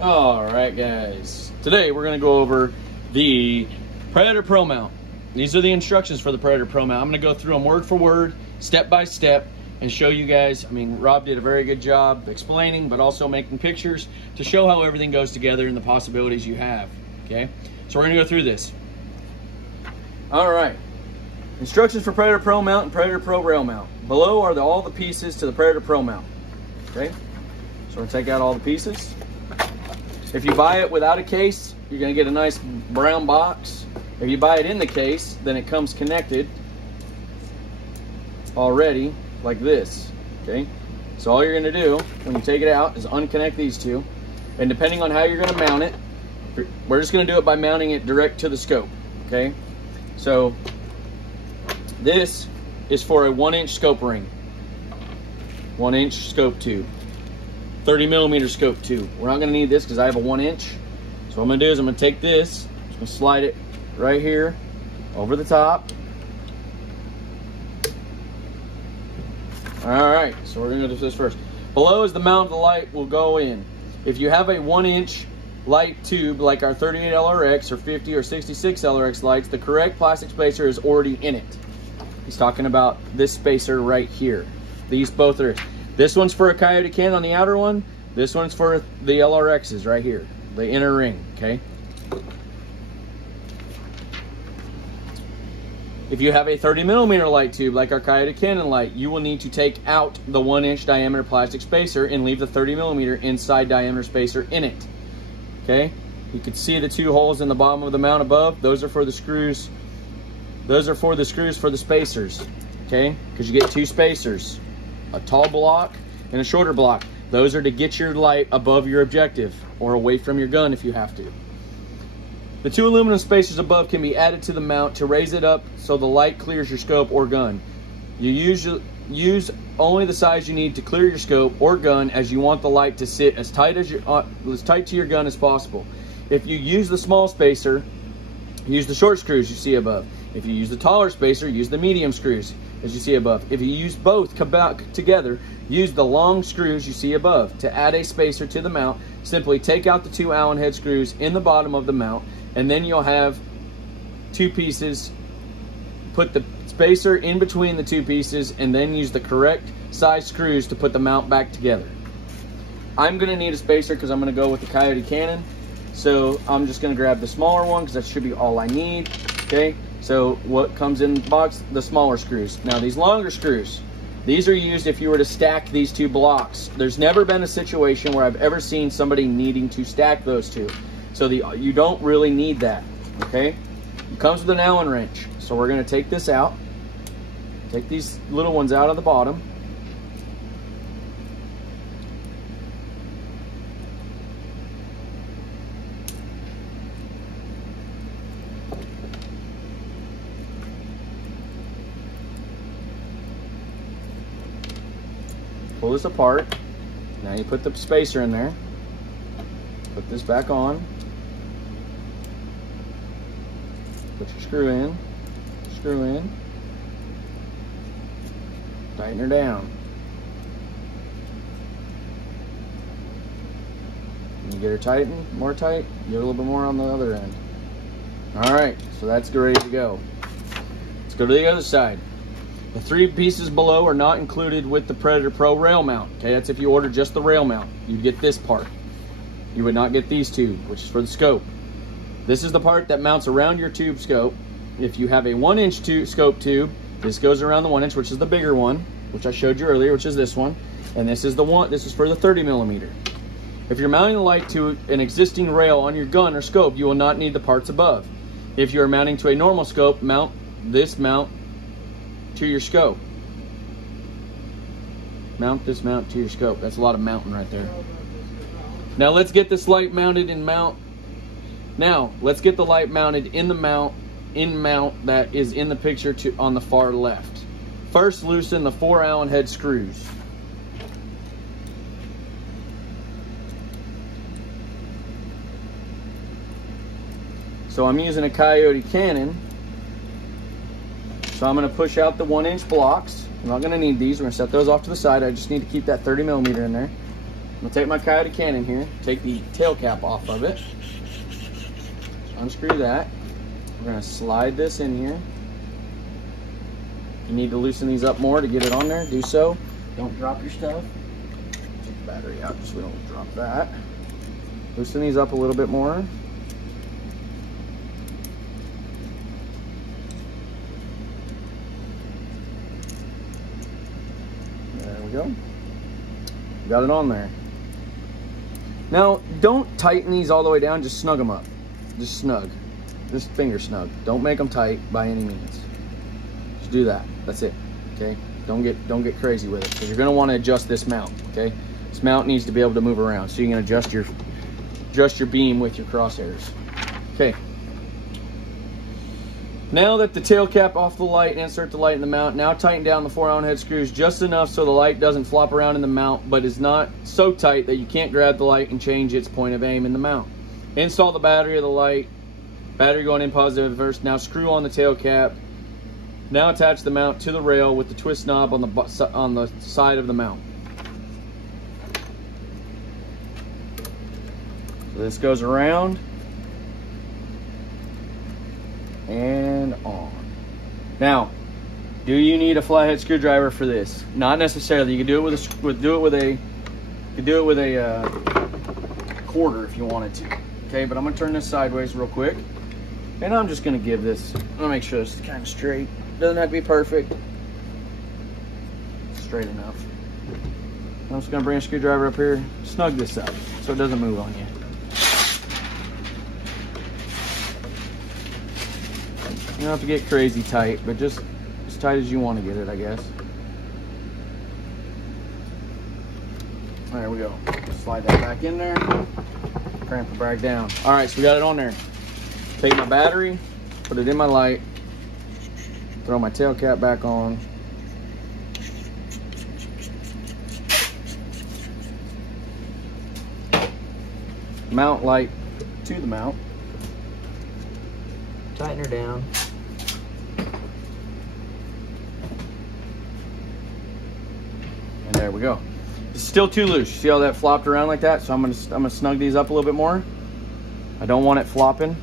All right, guys. Today we're going to go over the Predator Pro mount. These are the instructions for the Predator Pro mount. I'm going to go through them word for word, step by step, and show you guys. I mean, Rob did a very good job explaining, but also making pictures to show how everything goes together and the possibilities you have. Okay, so we're going to go through this. All right. Instructions for Predator Pro mount and Predator Pro rail mount. Below are all the pieces to the Predator Pro mount. Okay, so we're going to take out all the pieces. If you buy it without a case, you're going to get a nice brown box. If you buy it in the case, then it comes connected already like this. Okay, so all you're going to do when you take it out is unconnect these two, and depending on how you're going to mount it, we're just going to do it by mounting it direct to the scope. Okay, so this is for a 1-inch scope ring, 1-inch scope tube, 30mm scope tube. We're not going to need this because I have a 1-inch. So what I'm going to do is I'm going to take this, I'm just going to slide it right here over the top. All right, so we're going to do this first. Below is the mount the light will go in. If you have a 1-inch light tube like our 38 LRX or 50 or 66 LRX lights, the correct plastic spacer is already in it. He's talking about this spacer right here. These both are. This one's for a Coyote can on the outer one. This one's for the LRXs right here, the inner ring, okay? If you have a 30mm light tube like our Coyote Cannon light, you will need to take out the 1-inch diameter plastic spacer and leave the 30mm inside diameter spacer in it, okay? You can see the two holes in the bottom of the mount above. Those are for the screws. Those are for the screws for the spacers, okay? Because you get two spacers, a tall block and a shorter block. Those are to get your light above your objective or away from your gun if you have to. The two aluminum spacers above can be added to the mount to raise it up so the light clears your scope or gun. You use only the size you need to clear your scope or gun, as you want the light to sit as tight to your gun as possible. If you use the small spacer, use the short screws you see above. If you use the taller spacer, use the medium screws as you see above. If you use both together, use the long screws you see above. To add a spacer to the mount, simply take out the two Allen head screws in the bottom of the mount, and then you'll have two pieces. Put the spacer in between the two pieces, and then use the correct size screws to put the mount back together. I'm going to need a spacer because I'm going to go with the Coyote Cannon. So I'm just going to grab the smaller one because that should be all I need. Okay, so what comes in the box? The smaller screws. Now these longer screws, these are used if you were to stack these two blocks. There's never been a situation where I've ever seen somebody needing to stack those two. So you don't really need that, okay? It comes with an Allen wrench. So we're going to take this out. Take these little ones out of the bottom. Pull this apart. Now you put the spacer in there. Put this back on. Put your screw in. Screw in. Tighten her down. And you get her tightened, more tight. Get a little bit more on the other end. All right, so that's ready to go. Let's go to the other side. The three pieces below are not included with the Predator Pro rail mount. Okay, that's if you order just the rail mount. You get this part. You would not get these two, which is for the scope. This is the part that mounts around your tube scope. If you have a 1-inch scope tube, this goes around the 1-inch, which is the bigger one, which I showed you earlier, which is this one. And this is the one. This is for the 30mm. If you're mounting the light to an existing rail on your gun or scope, you will not need the parts above. If you are mounting to a normal scope, mount this mount to your scope. Mount this mount to your scope. That's a lot of mounting right there. Now let's get this light mounted in mount. Now let's get the light mounted in the mount that is in the picture on the far left. First, loosen the 4 Allen head screws. So I'm using a Coyote Cannon. So I'm going to push out the 1-inch blocks. I'm not going to need these. We're going to set those off to the side. I just need to keep that 30mm in there. gonna take my Coyote cannon here, take the tail cap off of it, unscrew that. We're gonna slide this in here. You need to loosen these up more to get it on there, do so. Don't drop your stuff. Take the battery out just so we don't drop that. Loosen these up a little bit more. There we go. Got it on there. Now, don't tighten these all the way down, just snug them up. Just snug. Just finger snug. Don't make them tight by any means. Just do that. That's it. Okay? Don't get crazy with it, because you're going to want to adjust this mount. Okay? This mount needs to be able to move around, so you can adjust your beam with your crosshairs. Okay. Now that the tail cap off the light, insert the light in the mount. Now tighten down the 4-Allen head screws just enough so the light doesn't flop around in the mount, but is not so tight that you can't grab the light and change its point of aim in the mount. Install the battery of the light. Battery going in positive first. Now screw on the tail cap. Now attach the mount to the rail with the twist knob on the side of the mount. So this goes around and on. Now, do you need a flathead screwdriver for this? Not necessarily. You can do it with a quarter if you wanted to. Okay, but I'm gonna turn this sideways real quick, and I'm just gonna give this. I'm gonna make sure this is kind of straight. Doesn't have to be perfect. Straight enough. I'm just gonna bring a screwdriver up here, snug this up so it doesn't move on you. You don't have to get crazy tight, but just as tight as you want to get it, I guess. There we go. Slide that back in there. Cramp it back down. All right, so we got it on there. Take my battery, put it in my light, throw my tail cap back on. Mount light to the mount. Tighten her down. And there we go. It's still too loose. See how that flopped around like that? So I'm gonna snug these up a little bit more. I don't want it flopping,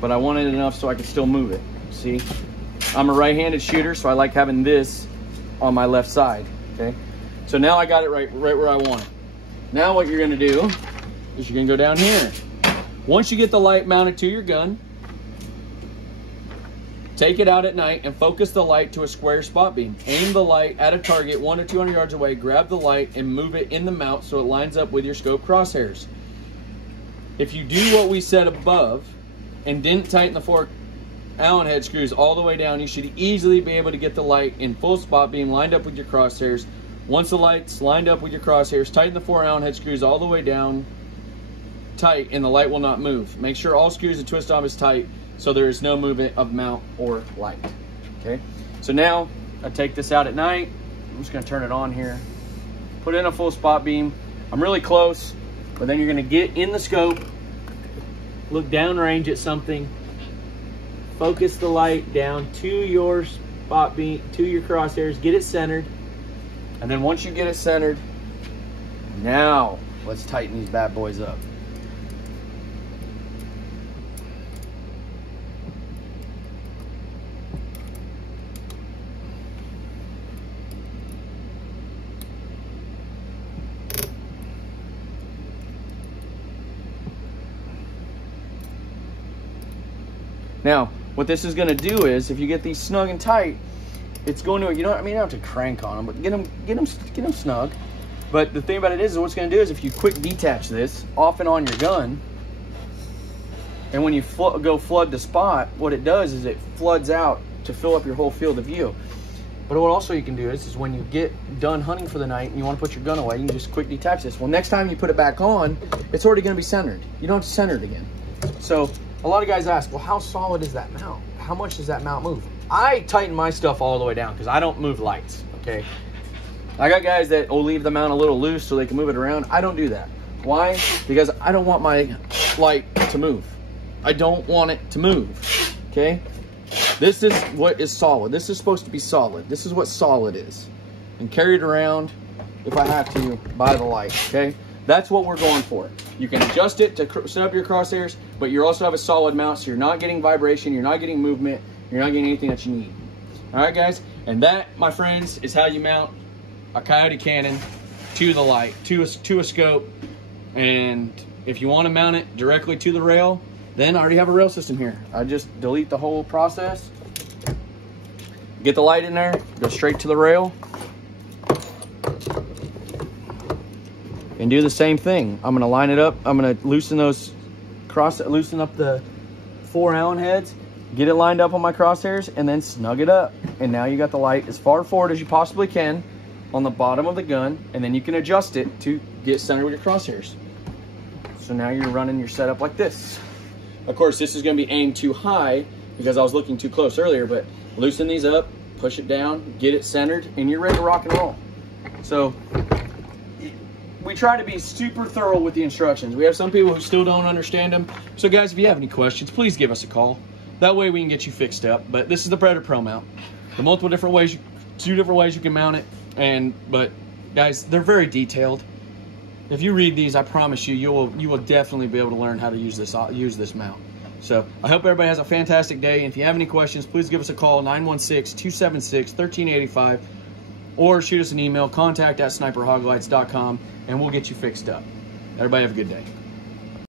but I wanted it enough so I could still move it. See, I'm a right-handed shooter, so I like having this on my left side. Okay, so now I got it right where I want it. Now what you're gonna do is you're gonna go down here. Once you get the light mounted to your gun, take it out at night and focus the light to a square spot beam. Aim the light at a target 100 or 200 yards away, grab the light and move it in the mount so it lines up with your scope crosshairs. If you do what we said above and didn't tighten the 4-Allen head screws all the way down, you should easily be able to get the light in full spot beam lined up with your crosshairs. Once the light's lined up with your crosshairs, tighten the 4-Allen head screws all the way down tight and the light will not move. Make sure all screws and twist knob is tight so there is no movement of mount or light. Okay, so now I take this out at night. I'm just gonna turn it on here, put in a full spot beam. I'm really close, but then you're gonna get in the scope, look downrange at something, focus the light down to your spot beam, to your crosshairs, get it centered, and then once you get it centered, now let's tighten these bad boys up. Now, what this is going to do is, if you get these snug and tight, it's going to, you don't have to crank on them, but get them snug. But the thing about it is what's going to do is if you quick detach this off and on your gun, and when you go flood the spot, what it does is it floods out to fill up your whole field of view. But what also you can do is when you get done hunting for the night and you want to put your gun away, you can just quick detach this. Well, next time you put it back on, it's already going to be centered. You don't have to center it again. So a lot of guys ask, well, how solid is that mount? How much does that mount move? I tighten my stuff all the way down because I don't move lights, okay? I got guys that will leave the mount a little loose so they can move it around. I don't do that. Why? Because I don't want my light to move. I don't want it to move, okay? This is what is solid. This is supposed to be solid. This is what solid is. and carry it around if I have to by the light, okay? That's what we're going for. You can adjust it to set up your crosshairs, but you also have a solid mount, so you're not getting vibration, you're not getting movement, you're not getting anything that you need. All right, guys? And that, my friends, is how you mount a Coyote cannon to the light, to a scope. And if you want to mount it directly to the rail, then I already have a rail system here. I just delete the whole process, get the light in there, go straight to the rail, and do the same thing. I'm gonna line it up. I'm gonna loosen loosen up the 4 Allen heads, get it lined up on my crosshairs, and then snug it up. And now you got the light as far forward as you possibly can on the bottom of the gun, and then you can adjust it to get centered with your crosshairs. So now you're running your setup like this. Of course, this is gonna be aimed too high because I was looking too close earlier, but loosen these up, push it down, get it centered, and you're ready to rock and roll. So we try to be super thorough with the instructions. We have some people who still don't understand them. So guys, if you have any questions, please give us a call. That way we can get you fixed up. But this is the Predator Pro mount. The multiple different ways, 2 different ways you can mount it. But guys, they're very detailed. If you read these, I promise you, you will definitely be able to learn how to use this mount. So I hope everybody has a fantastic day. And if you have any questions, please give us a call, 916-276-1385. Or shoot us an email, contact@sniperhoglights.com, and we'll get you fixed up. Everybody have a good day.